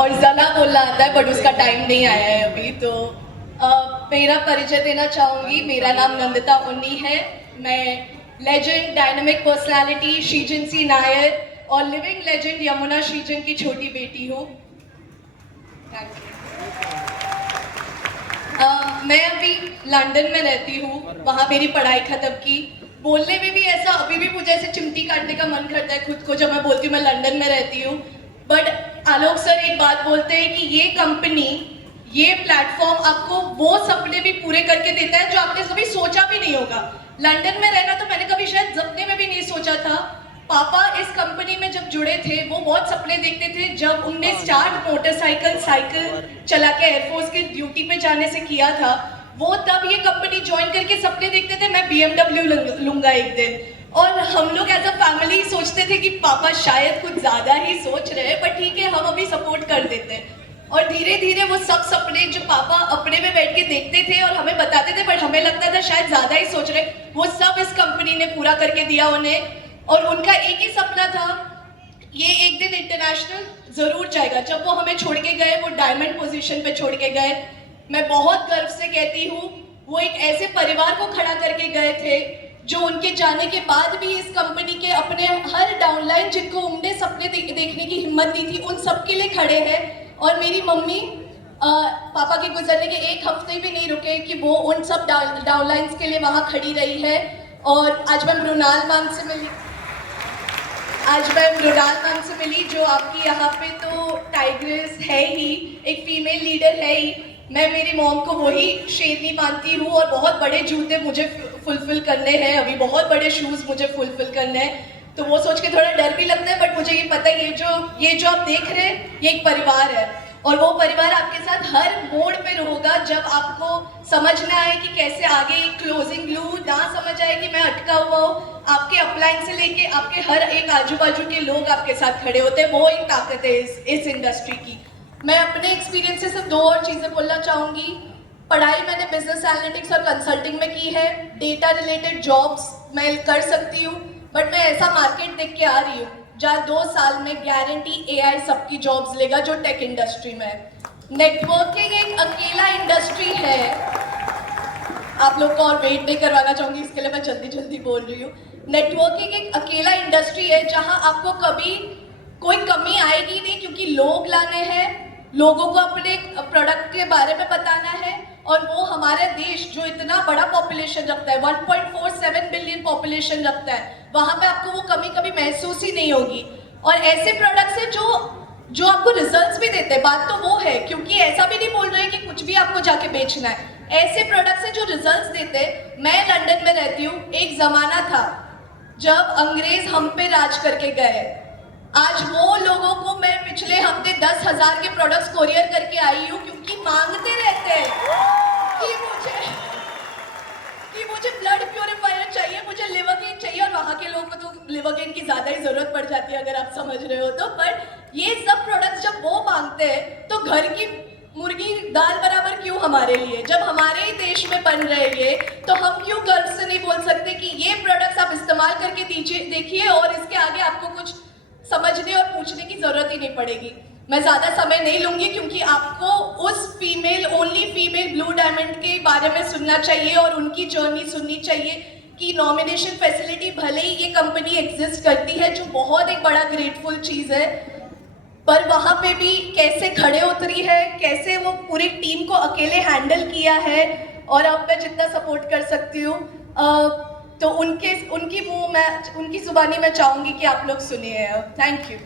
और ज़ला बोलना आता है बट उसका टाइम नहीं आया है अभी। तो मेरा परिचय देना चाहूँगी। मेरा नाम नंदिता उन्नी है। मैं लेजेंड डायनामिक पर्सनालिटी शीजन सी नायर और लिविंग लेजेंड यमुना शीजन की छोटी बेटी हूँ। मैं अभी लंदन में रहती हूँ, वहाँ मेरी पढ़ाई खत्म की। बोलने में भी ऐसा अभी भी मुझे ऐसे चिमटी काटने का मन करता है खुद को जब मैं बोलती हूँ मैं लंदन में रहती हूँ। बट आलोक सर एक बात बोलते हैं कि ये कंपनी, ये प्लेटफॉर्म आपको वो सपने भी पूरे करके देता है जो आपने कभी सोचा भी नहीं होगा। लंदन में रहना तो मैंने कभी शायद सपने में भी नहीं सोचा था। पापा इस कंपनी में जब जुड़े थे वो बहुत सपने देखते थे। जब उनने स्टार्ट साइकिल चला के एयरफोर्स की ड्यूटी पे जाने से किया था, वो तब ये कंपनी ज्वाइन करके सपने देखते थे मैं BMW लूंगा एक दिन। और हम लोग एज अ फैमिली सोचते थे कि पापा शायद कुछ ज्यादा ही सोच रहे हैं, पर ठीक है हम अभी सपोर्ट कर देते हैं। और धीरे धीरे वो सब सपने जो पापा अपने में बैठ के देखते थे और हमें बताते थे बट हमें लगता था शायद ज्यादा ही सोच रहे, वो सब इस कंपनी ने पूरा करके दिया उन्हें। और उनका एक ही सपना था, ये एक दिन इंटरनेशनल जरूर जाएगा। जब वो हमें छोड़ के गए, वो डायमंड पोजीशन पे छोड़ के गए, मैं बहुत गर्व से कहती हूँ वो एक ऐसे परिवार को खड़ा करके गए थे जो उनके जाने के बाद भी इस कंपनी के अपने हर डाउनलाइन जिनको उम्दे सपने देखने की हिम्मत दी थी उन सबके लिए खड़े हैं। और मेरी मम्मी पापा के गुजरने के एक हफ्ते भी नहीं रुके कि वो उन सब डाउनलाइंस के लिए वहाँ खड़ी रही है। और आज मैं मृणाल मैम से मिली जो आपकी यहाँ पे तो टाइग्रेस है ही, एक फीमेल लीडर है ही। मैं मेरी मॉम को वही शेरनी मानती हूँ और बहुत बड़े जूते मुझे फुलफिल करने हैं, अभी बहुत बड़े शूज़ मुझे फुलफिल करने हैं। तो वो सोच के थोड़ा डर भी लगता है बट मुझे ये पता है ये जो आप देख रहे हैं ये एक परिवार है और वो परिवार आपके साथ हर मोड़ पे होगा। जब आपको समझ ना आए कि कैसे आगे एक क्लोजिंग ग्लू ना समझ आए कि मैं अटका हुआ हूँ, आपके अपलाइन से लेके आपके हर एक आजू बाजू के लोग आपके साथ खड़े होते हैं। वो एक ताकत है इस इंडस्ट्री की। मैं अपने एक्सपीरियंस से सिर्फ दो और चीज़ें बोलना चाहूँगी। पढ़ाई मैंने बिजनेस एनालिटिक्स और कंसल्टिंग में की है। डेटा रिलेटेड जॉब्स मैं कर सकती हूँ बट मैं ऐसा मार्केट देख के आ रही हूँ जहाँ 2 साल में गारंटी AI सबकी जॉब्स लेगा जो टेक इंडस्ट्री में है। नेटवर्किंग एक अकेला इंडस्ट्री है, आप लोग को और वेट नहीं करवाना चाहूँगी इसके लिए मैं जल्दी जल्दी बोल रही हूँ। नेटवर्किंग एक अकेला इंडस्ट्री है जहाँ आपको कभी कोई कमी आएगी नहीं क्योंकि लोग लाने हैं, लोगों को अपने प्रोडक्ट के बारे में बताना है। और वो हमारे देश जो इतना बड़ा पॉपुलेशन रखता है, 1.47 बिलियन पॉपुलेशन रखता है, वहाँ पे आपको वो कमी कभी महसूस ही नहीं होगी। और ऐसे प्रोडक्ट्स है जो आपको रिजल्ट्स भी देते हैं। बात तो वो है, क्योंकि ऐसा भी नहीं बोल रहे कि कुछ भी आपको जाके बेचना है। ऐसे प्रोडक्ट्स हैं जो रिजल्ट्स देते हैं। मैं लंदन में रहती हूँ, एक जमाना था जब अंग्रेज हम पे राज करके गए। आज वो लोगों को मैं पिछले हफ्ते 10,000 के प्रोडक्ट्स कोरियर करके आई हूँ क्योंकि मांगते रहते हैं कि मुझे ब्लड प्योरीफायर चाहिए, मुझे लिवर गेन चाहिए। और वहाँ के लोगों को तो लिवर गेन की ज़्यादा ही ज़रूरत पड़ जाती है अगर आप समझ रहे हो तो। पर ये सब प्रोडक्ट्स जब वो मांगते हैं तो घर की मुर्गी दाल बराबर क्यों हमारे लिए, जब हमारे ही देश में बन रहे ये, तो हम क्यों गर्व से नहीं बोल सकते कि ये प्रोडक्ट्स आप इस्तेमाल करके देखिए और इसके आगे आपको कुछ समझने और पूछने की जरूरत ही नहीं पड़ेगी। मैं ज़्यादा समय नहीं लूँगी क्योंकि आपको उस ओनली फीमेल ब्लू डायमंड के बारे में सुनना चाहिए और उनकी जर्नी सुननी चाहिए कि नॉमिनेशन फैसिलिटी भले ही ये कंपनी एग्जिस्ट करती है जो बहुत एक बड़ा ग्रेटफुल चीज़ है, पर वहाँ पे भी कैसे खड़े उतरी है, कैसे वो पूरी टीम को अकेले हैंडल किया है। और अब मैं जितना सपोर्ट कर सकती हूँ तो उनकी जुबानी मैं चाहूँगी कि आप लोग सुनिए। Thank you.